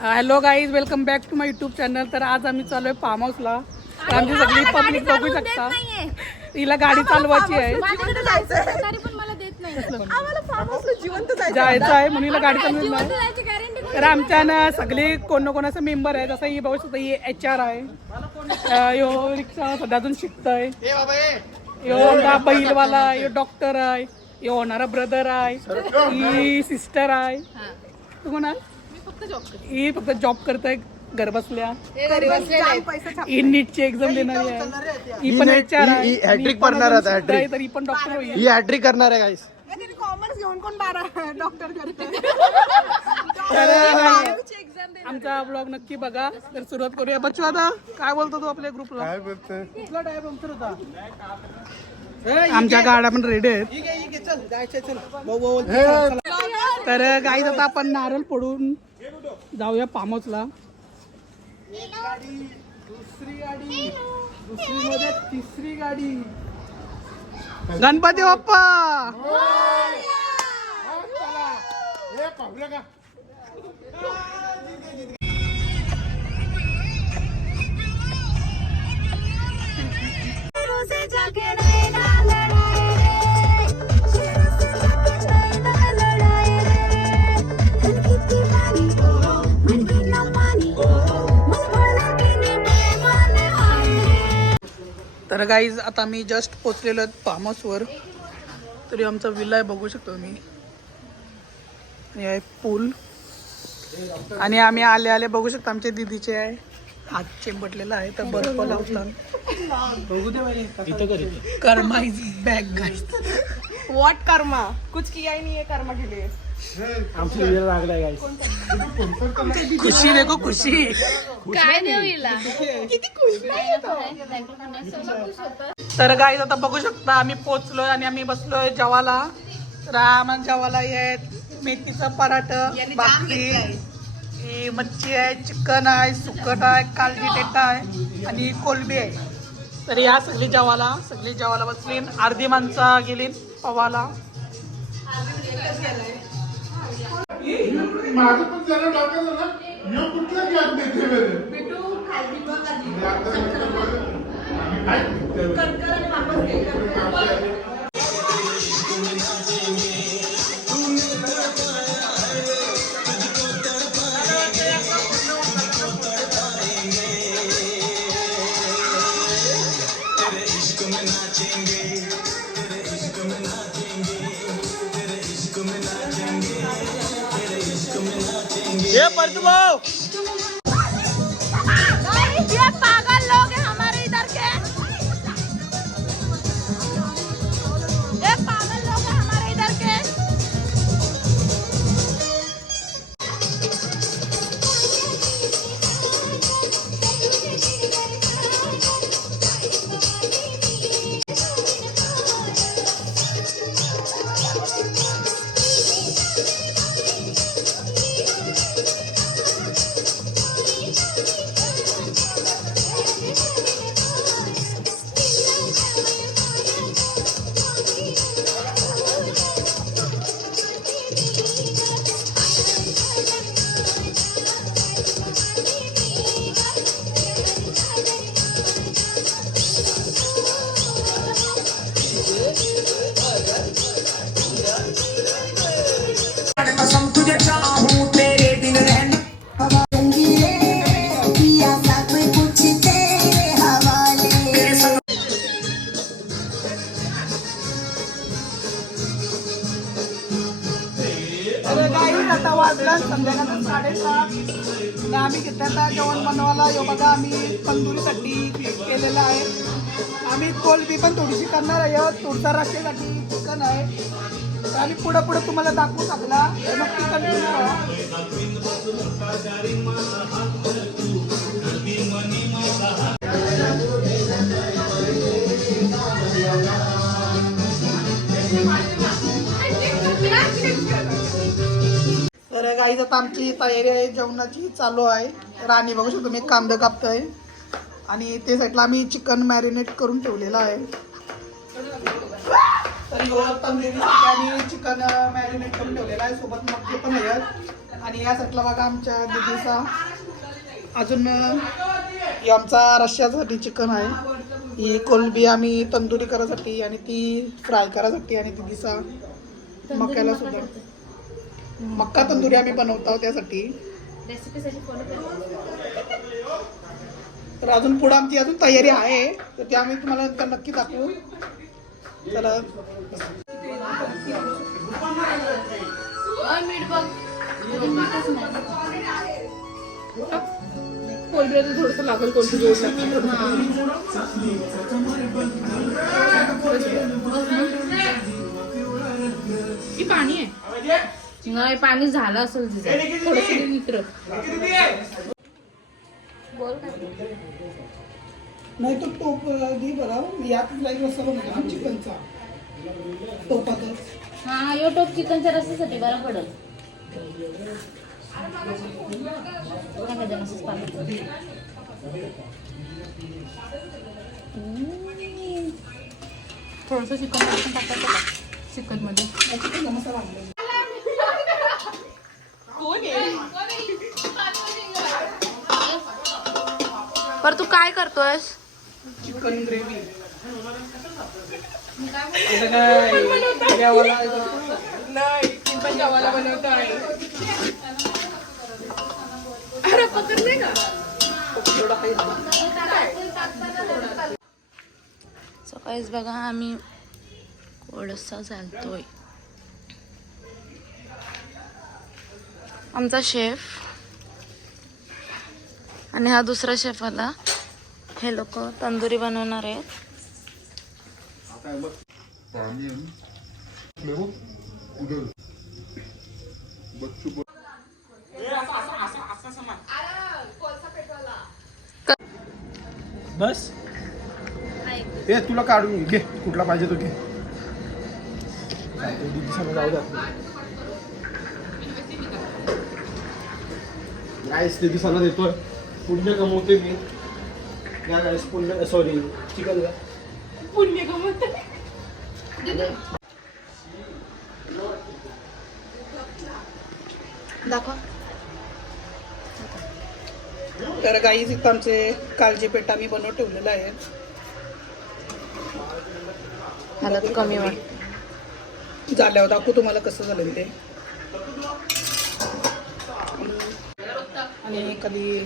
Hello guys, welcome back to my YouTube channel. तर आज आम्ही चालू आहे फार्म हाऊसला. तर आमची सगळी पब्लिक बघू शकता. तिला गाडी चालवायची आहे, जायचं आहे म्हणून हिला गाडी चालवायची नाही. तर आमच्या ना सगळे कोणाचा मेंबर आहे. जसं ही बघू शकता, ही HR आहे, यो रिक्षा सध्या अजून शिकतोय, यो बैलवाला, यो डॉक्टर आहे, यो होणारा ब्रदर आहे, ही सिस्टर आहे. तू कोण आहे? ही फक्त जॉब करताय घर बसल्या. ही नीटची एक्झाम देणारी आहे. ही पण HR आहे, हॅट्रिक करणार आहे. तरी पण डॉक्टर होईल. ही हॅट्रिक करणार आहे गाईस. कॉमर्स घेऊन कोण डॉक्टर करते. आमचा ब्लॉग नक्की बघा. तर सुरुवात करूया. बच्चू आता काय बोलतो तू आपल्या ग्रुपला? काय बोलतोय? कुठला टाइम होता? आमच्या गाड्या पण रेडी आहेत. तर गाईज आता आपण नारळ फोडून जाऊया फार्म हाऊसला. दुसरी गाडी, दुसरी मध्ये तिसरी गाडी. गणपती बाप्पा. तर गाईज आता मी जस्ट पोचलेलो फार्म हाऊसवर. तरी आमचा विला आहे, बघू शकतो मी. हे आहे पूल. आणि आम्ही आले आले बघू शकतो आमच्या दीदीचे आहे हात चिंबटलेला आहे. तर बर्फ लावतात. बघू दे. कर्मा इज बॅक गाईज. व्हॉट कर्मा? कुछ किया ही नहीं है कर्मा के लिए. आमची वेळ लागलाय गाईस. खुशी देखो, खुशी. काय देवीला तर गाईज आता बघू शकता आम्ही पोचलोय आणि आम्ही बसलोय जेवायला. राम जेवायला आहेत मेथीचं पराठ, भाकरी, ही मच्छी आहे, चिकन आहे, सुकट आहे, कालजी टेटा आहे आणि कोलबी आहे. तर या सगळी जेवायला बसली. अर्धी माणसं गेली पवाला. माझं पण त्याला टाकायचं ना. यो कुठला गॅप देते बरे ये परतू भाऊ. ये पागल लोग हैं हमारे इधर के. ये पागल लोग हैं हमारे इधर के. आता वाजलं संध्याकाळ 7:30. आम्ही घेतल्याचा जेवण बनवायला. यो बघा आम्ही तंदुरीसाठी केलेलं आहे. आम्ही कोलबी पण थोडीशी करणार आहे. तुडचा राखेसाठी चिकन आहे. तर आम्ही पुढे तुम्हाला दाखवू शकला. नक्की कंटिन्यू करा. तर गाईज आता आमची तयारी आहे जेवणाची चालू आहे. राणी बघू शकतो मी कांदा कापतोय आणि ते साईडला आम्ही चिकन मॅरिनेट करून ठेवलेलं आहे. तर ह्यो तंदुरीसाठी आम्ही चिकन मॅरिनेट करून ठेवलेलं आहे, सोबत मक्के पण आहेत. आणि या साईडला बघा आमच्या दीदीचा अजून हे आमचा रश्श्यासाठी चिकन आहे. ही कोलबी आम्ही तंदुरी करायसाठी आणि ती फ्राय करायसाठी, आणि दीदीचा मक्याला सुद्धा मक्का तंदुरी आम्ही बनवतो त्यासाठी. तर अजून पुढे आमची अजून तयारी आहे, तर ते आम्ही तुम्हाला नंतर नक्की दाखवू. चला कोलब्याचं थोडंसं लागेल, कोलबी गोड लागते. पाणी आहे नाही, पाणी झालं असेल तिचं थोडंसं मित्र. बोल काय नाही तो टोप दे बरं, यात लाईक रस्सा बनवतो ना चिकनचा टोपातच. हा, युट्यूब चिकनच्या रस्त्यासाठी बरं पडेल. थोडस चिकन पण टाकायचं का चिकन मध्ये? चिकनचा मसाला आणलाय. पर तू काय करतोयस? चिकन ग्रेव्ही नाही, ती पण जेवायला बनवत आहे. अरे पकडले का? सकाळीच बघा आम्ही कोळसा चालतोय. आमचा शेफ आणि हा दुसरा शेफ आला. हे लोक तंदुरी बनवणार आहेत. बस हे तुला काढून घे, कुठला पाहिजे तो घे. जाऊ द्या गाईस, ते दिसायला देतोय. पुण्य कमवते मी या गाईस. पुण्य सॉरी चिकन का पुण्य गमत. दाखवा. तर गाईज इथं आमचे कालचे पेठ आम्ही बनवून ठेवलेलं आहे. मला तर कमी वाटत. झाल्यावर दाखवू तुम्हाला कसं झालं ते. आणि कधी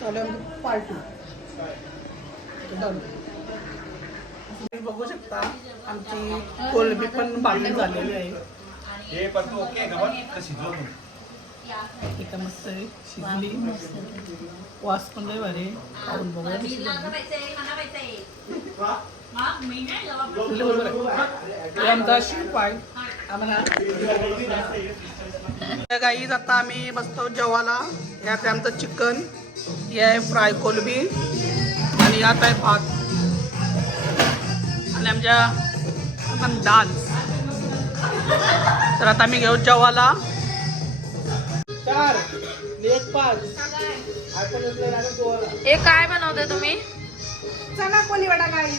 चालेल पार्टी बघू शकता. आमची कोलबी पण भाजून झालेली आहे. इथं मस्त आहे, शिजली. वास पण लय भारी. खाऊन बघूया. हे आमचा शेफ आहे. आम्हाला गाईज आता आम्ही बसतो जेवायला. यात आमचं चिकन, हे आहे फ्राय कोलबी, आणि यात आहे भात, आणि आमच्या पण डाळ. तर आता आम्ही घेऊ जेवायला. 4 1 5. हे काय बनवते तुम्ही? चना कोलीवाडा गाई.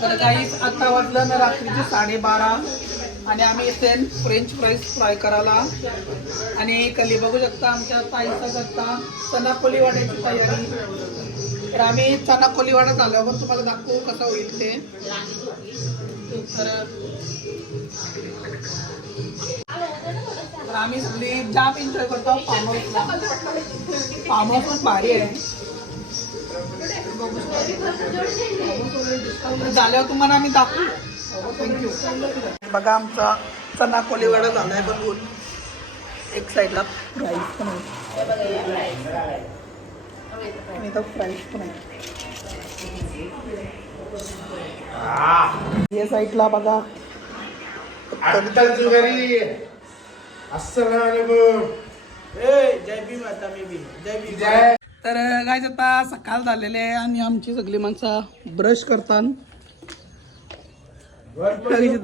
तर गाईज आता वाजलं ना रात्रीचे 12:30, आणि आम्ही इथे फ्रेंच फ्राईज फ्राय करायला. आणि कली बघू शकता आमच्या ताईचा करता चना कोलीवाड्याची तयारी. तर आम्ही चना कोलीवाडा झाल्यावर तुम्हाला दाखवू कसा होईल ते. तर आम्ही सगळी जाम एन्जॉय करतो फार्म हाऊसला. फार्म हाऊस पण भारी आहे. झाल्यावर तुम्हाला आम्ही दाखवू. थँक्यू. बघा आमचा चना कोलीवाडा झालाय बनवून. एक साईडला फ्राईज पण आहे, आणि इथं फ्राईज पण आहे. या साईडला बघा तर गाईज आता सकाळ झालेले आहे, आणि आमची सगळी माणसं ब्रश करतात.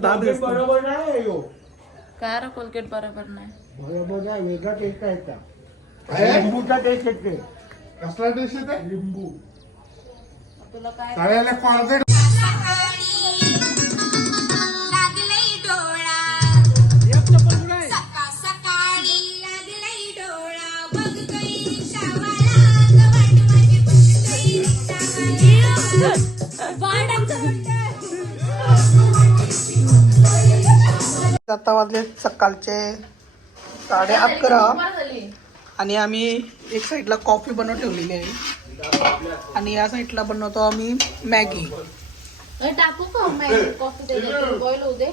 दाद बरोबर नाही हो. काय रे कोलगेट बरोबर नाही? बरोबर नाही, वेगळा टेस्ट आहे का? लिंबूचा टेस्ट येते. कसला टेस्ट येते? लिंबू. साड्याला कॉर्गेट आता वाजले सकाळचे 11:30 आणि आम्ही एक साईडला कॉफी बनवून ठेवलेली आहे आणि या साईडला बनवतो आम्ही मॅगी. टाकू का मॅगी कॉफी त्याच्यात बॉईल होऊ दे.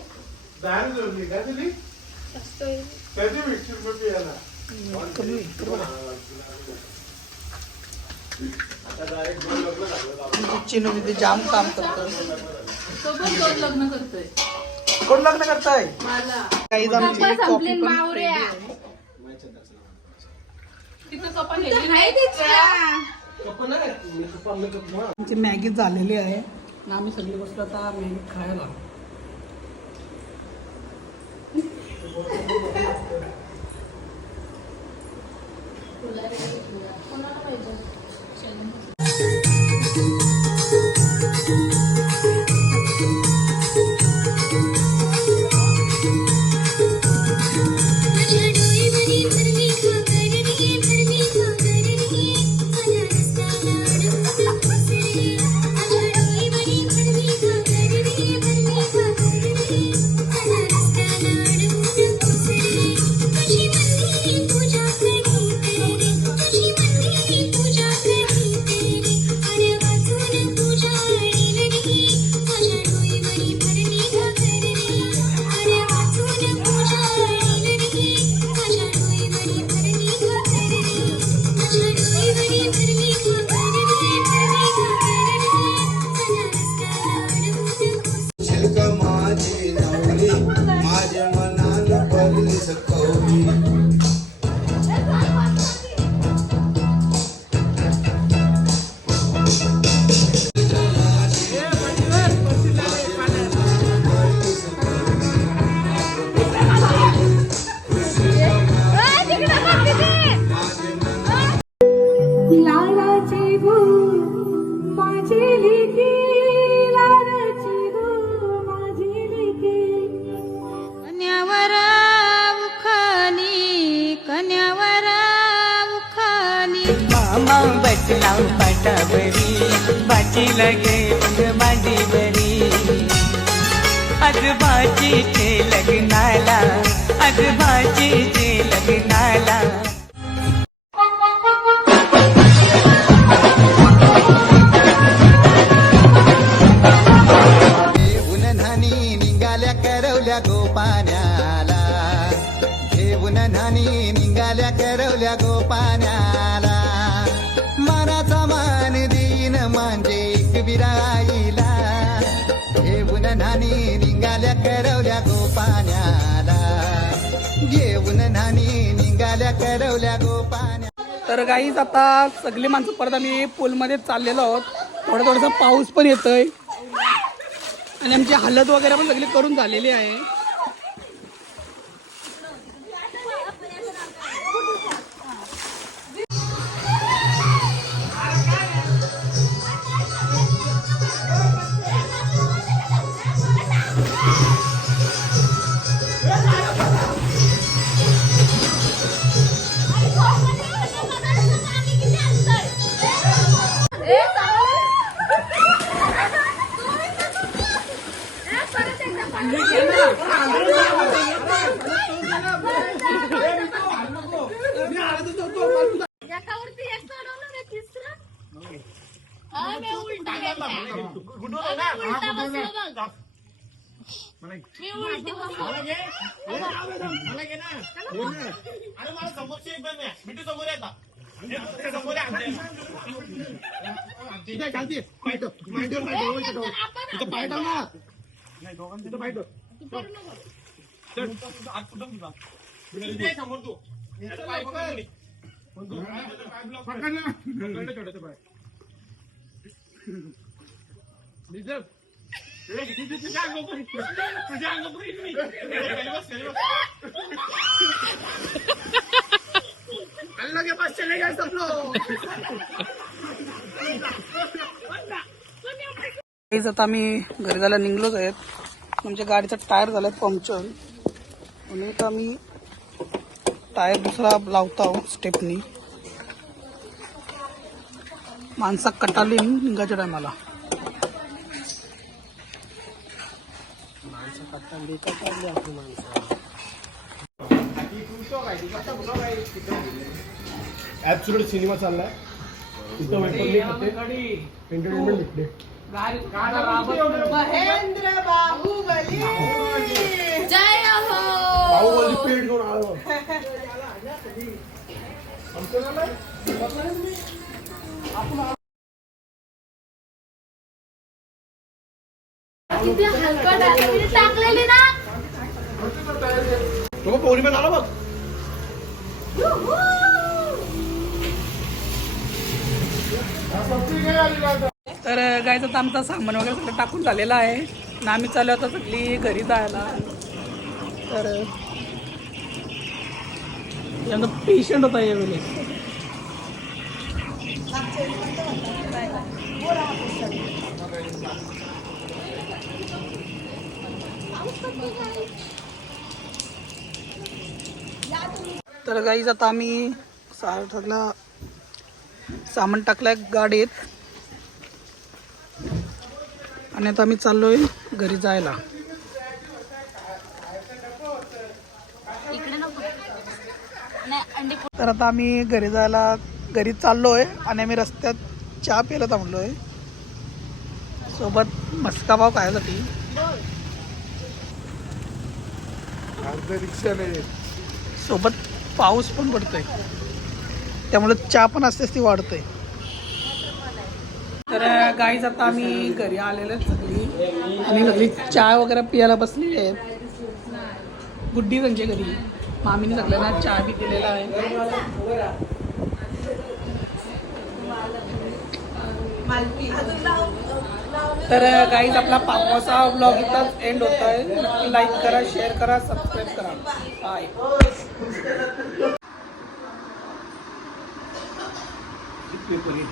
चिनू तिथे जाम काम करतो. लग्न करतोय कोण लग्न करताय? मला काही आमची कॉफी पण आमची मॅगी झालेली आहे आणि आम्ही सगळे बसलो आता मॅगी खायला. बाची लगे माझी बरी आज भाजीचे लग्नाला आज भाजीचे लग्नाला उन्हानी निघाल्या करवल्या गोपाण्याला घेऊन नानी निघाल्या करवल्या गोपाण्याला मानाचा मान देईन म्हणजे विराईला घेऊन नानी निघाल्या करवल्या गोपाण्याला घेऊन नानी निघाल्या करवल्या गोपाण्या. तर गाईज आता सगळी माणसं परत आम्ही पूलमध्ये चाललेलो आहोत. थोडासा पाऊस पण येतोय आणि आमची हालत वगैरे पण सगळी करून झालेली आहे. हेच आता आम्ही घरी जायला निघलोच आहेत. म्हणजे गाडीचा टायर झालाय पंक्चर म्हणून आता आम्ही टायर दुसरा लावतो आहोत स्टेपनी. माणसा कटाली निघायच्या टायमाला. ऍब्सोल्यूट सिनेमा चाललाय इथं एंटरटेनमेंट भेटते. महेंद्र बाहुबली जय हो. बाहुबली पेट घेऊन आलो. किती हलकट आहे मी टाकलेली ना. तो पौर्णिमा झाला बघ. तर गायचं तर आमचं सामान वगैरे सगळं टाकून झालेलं आहे ना. आम्ही चाललो होतो सगळी घरी जायला. तर आमचा पेशंट होता यावेळी. तर गाईज आता आम्ही सारथला सामान टाकलंय गाडीत आणि आता आम्ही चाललोय घरी जायला. इकडे नको. नाही अंडी. तर आता आम्ही घरी चाललोय आणि आम्ही रस्त्यात चहा प्यायला थांबलोय सोबत मस्का पाव खायसाठी. सोबत पाऊस पण पडतोय त्यामुळे चहा पण असतेच ती वाढतोय. तर गाईज आता आम्ही घरी आलेलो आहेत सगळी आणि सगळी चहा वगैरे पियाला बसलेली आहेत. गुड्डी त्यांच्या घरी मामीने सगळ्यांना चहा बी दिलेला आहे. तर गाईज आपला पावसाचा ब्लॉग इथंच एंड होत आहे. नक्की लाईक करा, शेअर करा, सबस्क्राईब करा. बाय. पेपर येत